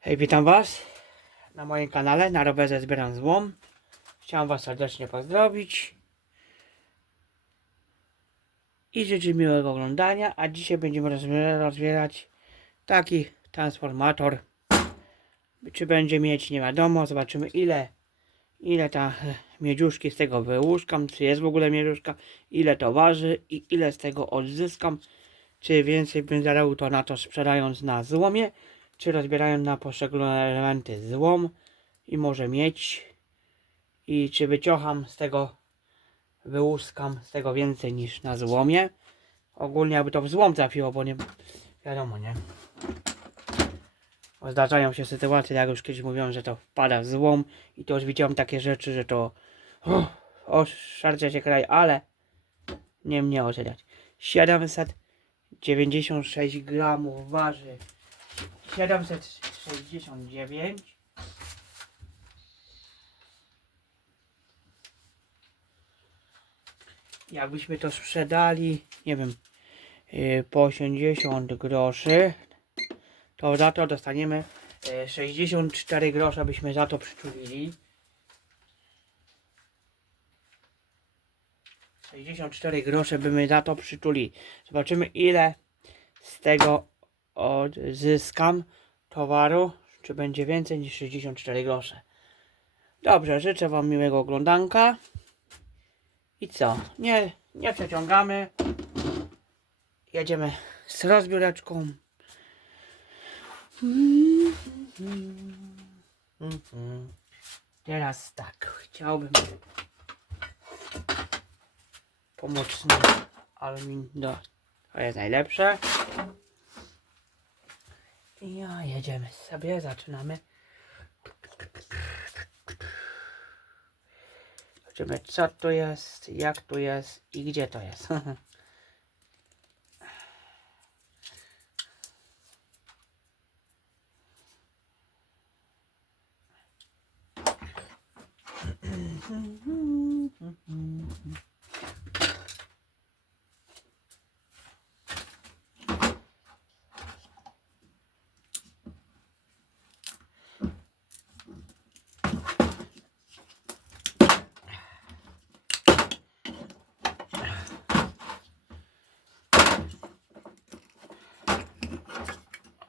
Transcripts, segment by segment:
Hej, witam Was na moim kanale, na rowerze zbieram złom. Chciałem Was serdecznie pozdrowić i życzyć miłego oglądania, a dzisiaj będziemy rozbie- rozbierać taki transformator. Czy będzie mieć, nie wiadomo, zobaczymy ile, ile ta miedziuszki z tego wyłuszkam, czy jest w ogóle miedziuszka, ile to waży i ile z tego odzyskam, czy więcej bym zarabiał to na to sprzedając na złomie, czy rozbierając na poszczególne elementy złom i może mieć? I czy wyciocham z tego wyłuskam z tego więcej niż na złomie? Ogólnie aby to w złom trafiło bo nie wiadomo nie? Bo zdarzają się sytuacje jak już kiedyś mówiłem że to wpada w złom i to już widziałem takie rzeczy że to szarcie się kraj ale nie mnie oceniać. 796 gramów waży 769 Jakbyśmy to sprzedali, nie wiem, yy, po 80 groszy, to za to dostaniemy yy, 64 grosze, byśmy za to przyczulili. 64 grosze byśmy za to przyczuli. Zobaczymy ile z tego odzyskam towaru, czy będzie więcej niż 64 grosze. Dobrze, życzę Wam miłego oglądanka. I co? Nie, nie przeciągamy. Jedziemy z rozbióreczką. Teraz tak, chciałbym pomocny aluminium. Do, to jest najlepsze. Ja jedziemy sobie, zaczynamy. Zobaczymy co tu jest, jak tu jest i gdzie to jest.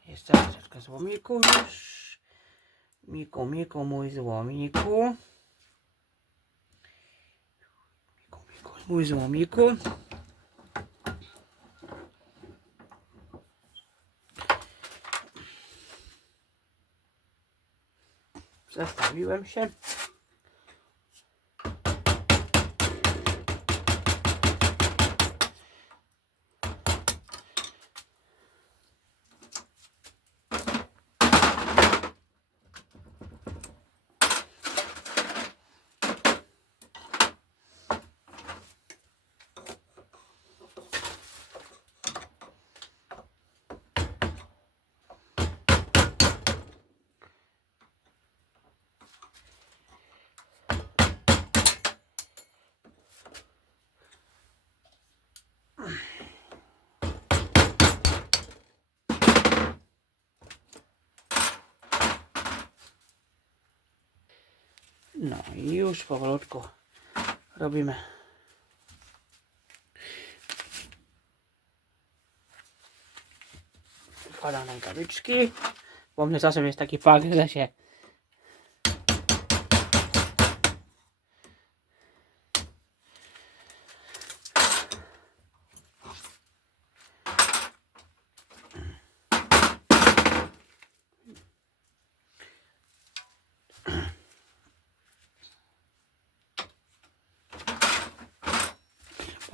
Jeszcze złomiku już. Miku, miku, mój złomiku. Miku, miku, mój złomiku. Zestawiłem się. I już powolutku robimy. Wkładam rękawiczki. Bo mnie czasem jest taki fakt, że się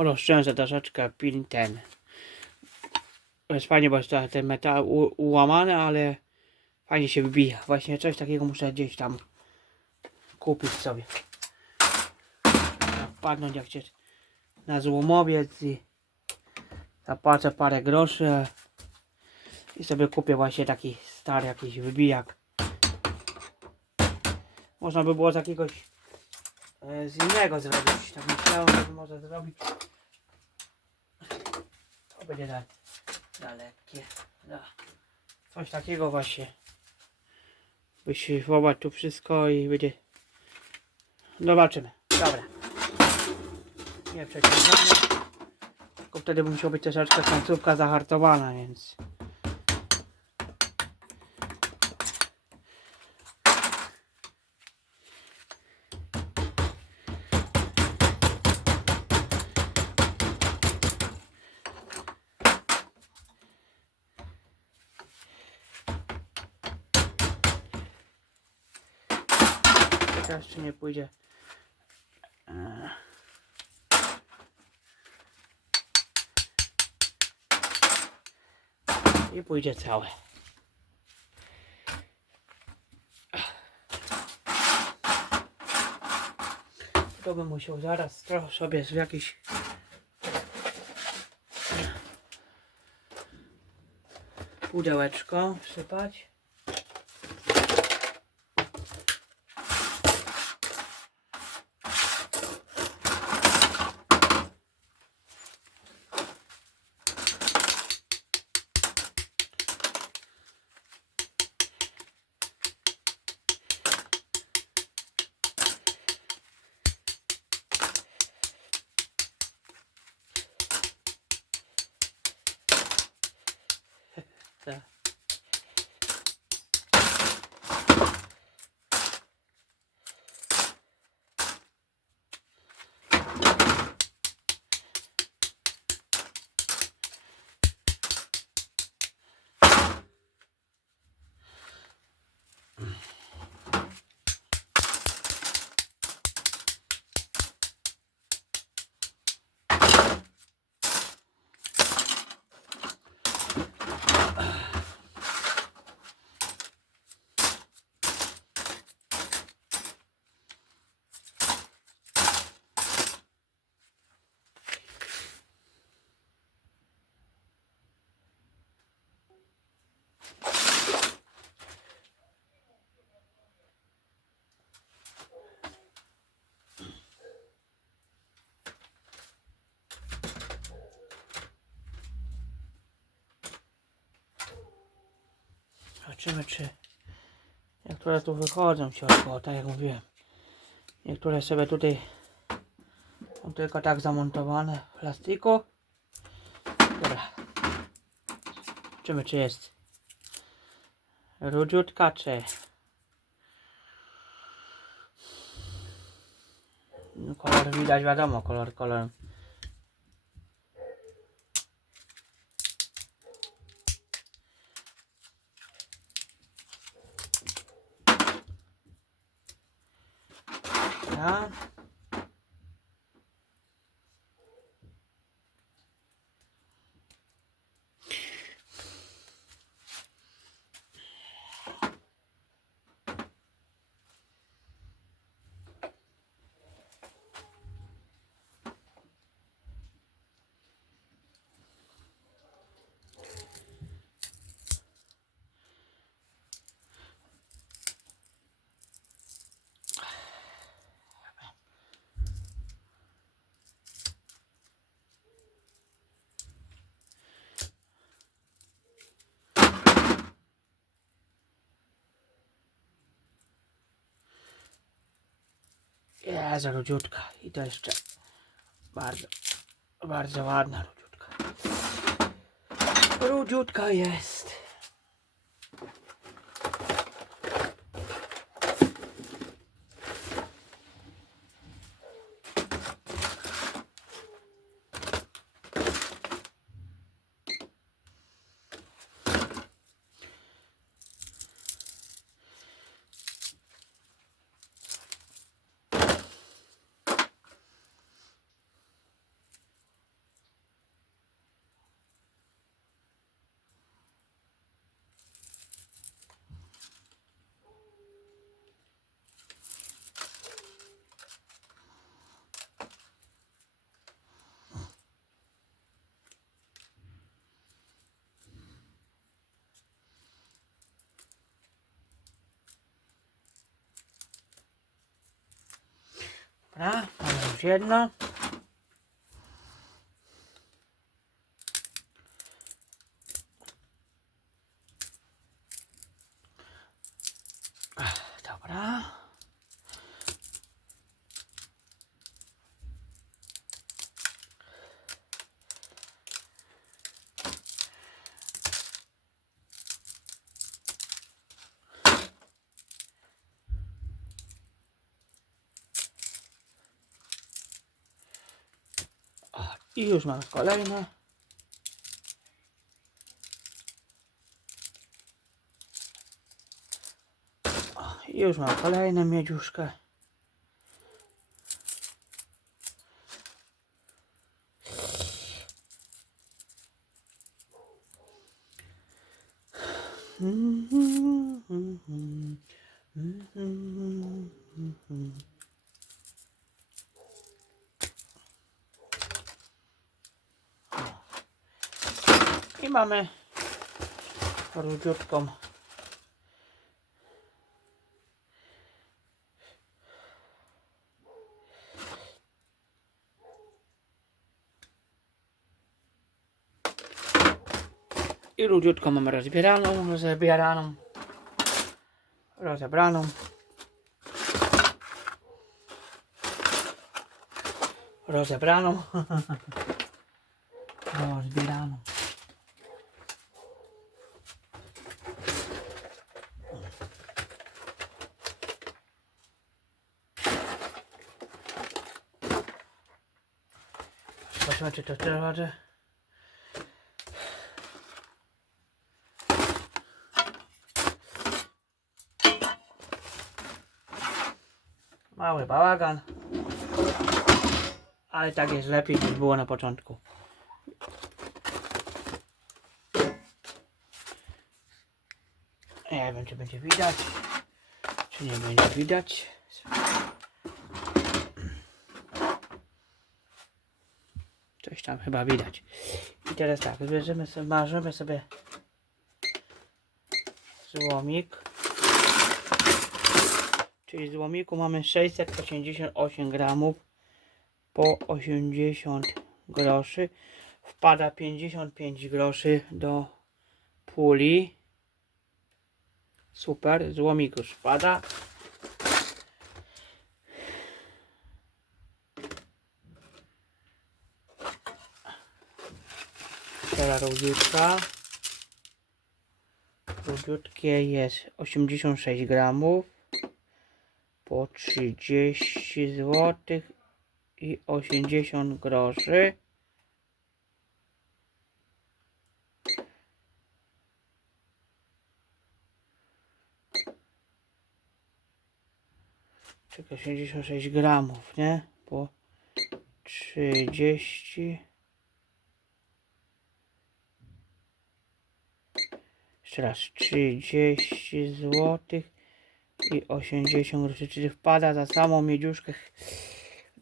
rozciążę troszeczkę pin ten. Jest fajnie, bo jest ten metal ułamany, ale fajnie się wybija. Właśnie coś takiego muszę gdzieś tam kupić sobie. Wpadnąć jak się na złomowiec i zapłacę parę groszy i sobie kupię właśnie taki stary jakiś wybijak. Można by było z jakiegoś e, z innego zrobić. Tak myślałem, że może zrobić. To będzie za, za lekkie. Da. Coś takiego właśnie. wyszlifować tu wszystko i będzie... Zobaczymy. Dobra. Nie przeciągamy. Tylko wtedy by musiała być troszeczkę końcówka zahartowana, więc... Teraz czy nie pójdzie. Eee. I pójdzie całe. To bym musiał zaraz trochę sobie z jakiś pudełeczko wsypać. Tak. Zobaczymy, czy niektóre tu wychodzą w środku, tak jak mówiłem. Niektóre sobie tutaj są tylko tak zamontowane w plastiku. Dobra. Zobaczymy, czy jest rudziutka, czy kolor widać, wiadomo, kolor kolorem. Ja. Jest rudziutka i to jeszcze bardzo, bardzo ładna rudziutka. Rudziutka jest. Dobra, mamy już jedno. Dobra. O, I już mamy kolejne. I już mam kolejną miedziuszkę. Mamy rudziutką I rudziutko mamy rozbieraną, rozebieraną, rozebraną. Rozebraną. Rozbieraną. Zobaczymy, czy to tyle waży. Mały bałagan. Ale tak jest lepiej niż było na początku. Nie wiem, czy będzie widać, czy nie będzie widać. Tam chyba widać. I teraz tak, bierzemy sobie, marzymy sobie złomik. Czyli złomiku mamy 688 gramów po 80 groszy. Wpada 55 groszy do puli. Super, złomik już wpada. Teraz rudziutka. Rudziutkie jest 86 gramów po 30 zł i 80 groszy. Czekaj, 86 gramów, nie? Po 30. Jeszcze raz, 30 złotych i 80 groszy, czyli wpada za samą miedziuszkę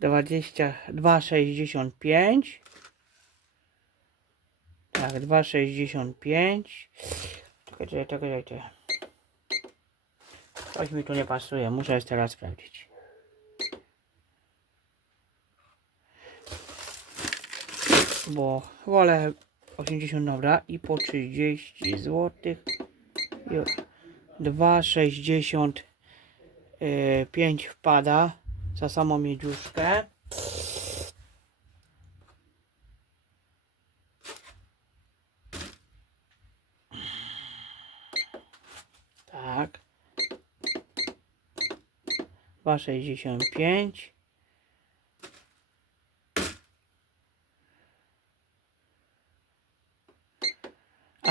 22,65 tak, 2,65 czekaj, czekaj, czekaj, czekaj. Coś mi tu nie pasuje, muszę jeszcze raz sprawdzić. Bo wolę 80 dobra i po 30 zł i 2,65 5 wpada za samą miedziuszkę. Tak. 2,65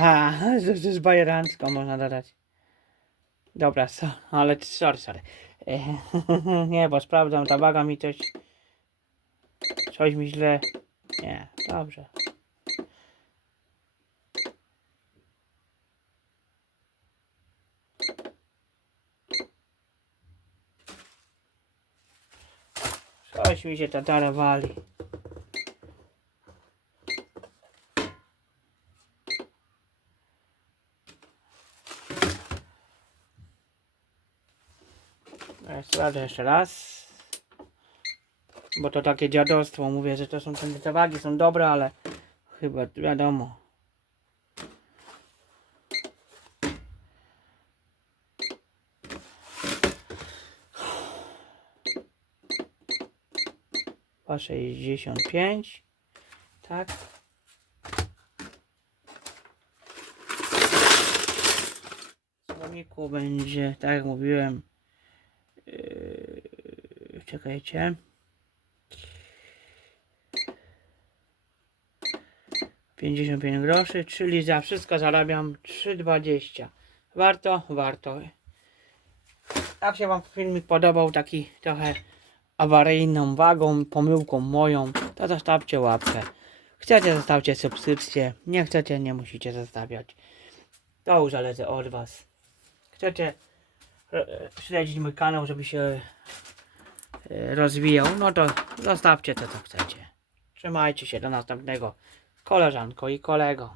A, to jest bajerancko można dodać. Dobra, so, ale sorry, sorry. E, nie, bo sprawdzam, ta waga mi coś... Coś mi źle... Nie, dobrze. Coś mi się tatara wali. ale jeszcze raz. Bo to takie dziadostwo, mówię, że to są te wagi, są dobre, ale chyba wiadomo. Po 65, tak. W będzie, tak jak mówiłem, Czekajcie. 55 groszy, czyli za wszystko zarabiam 3,20. Warto, warto. Jak się Wam filmik podobał, taki trochę awaryjną wagą, pomyłką moją, to zostawcie łapkę. Chcecie, zostawcie subskrypcję. Nie chcecie, nie musicie zostawiać. To już zależy od Was. Chcecie e, śledzić mój kanał, żeby się rozwijał, no to zostawcie to, co chcecie. Trzymajcie się do następnego, koleżanko i kolego.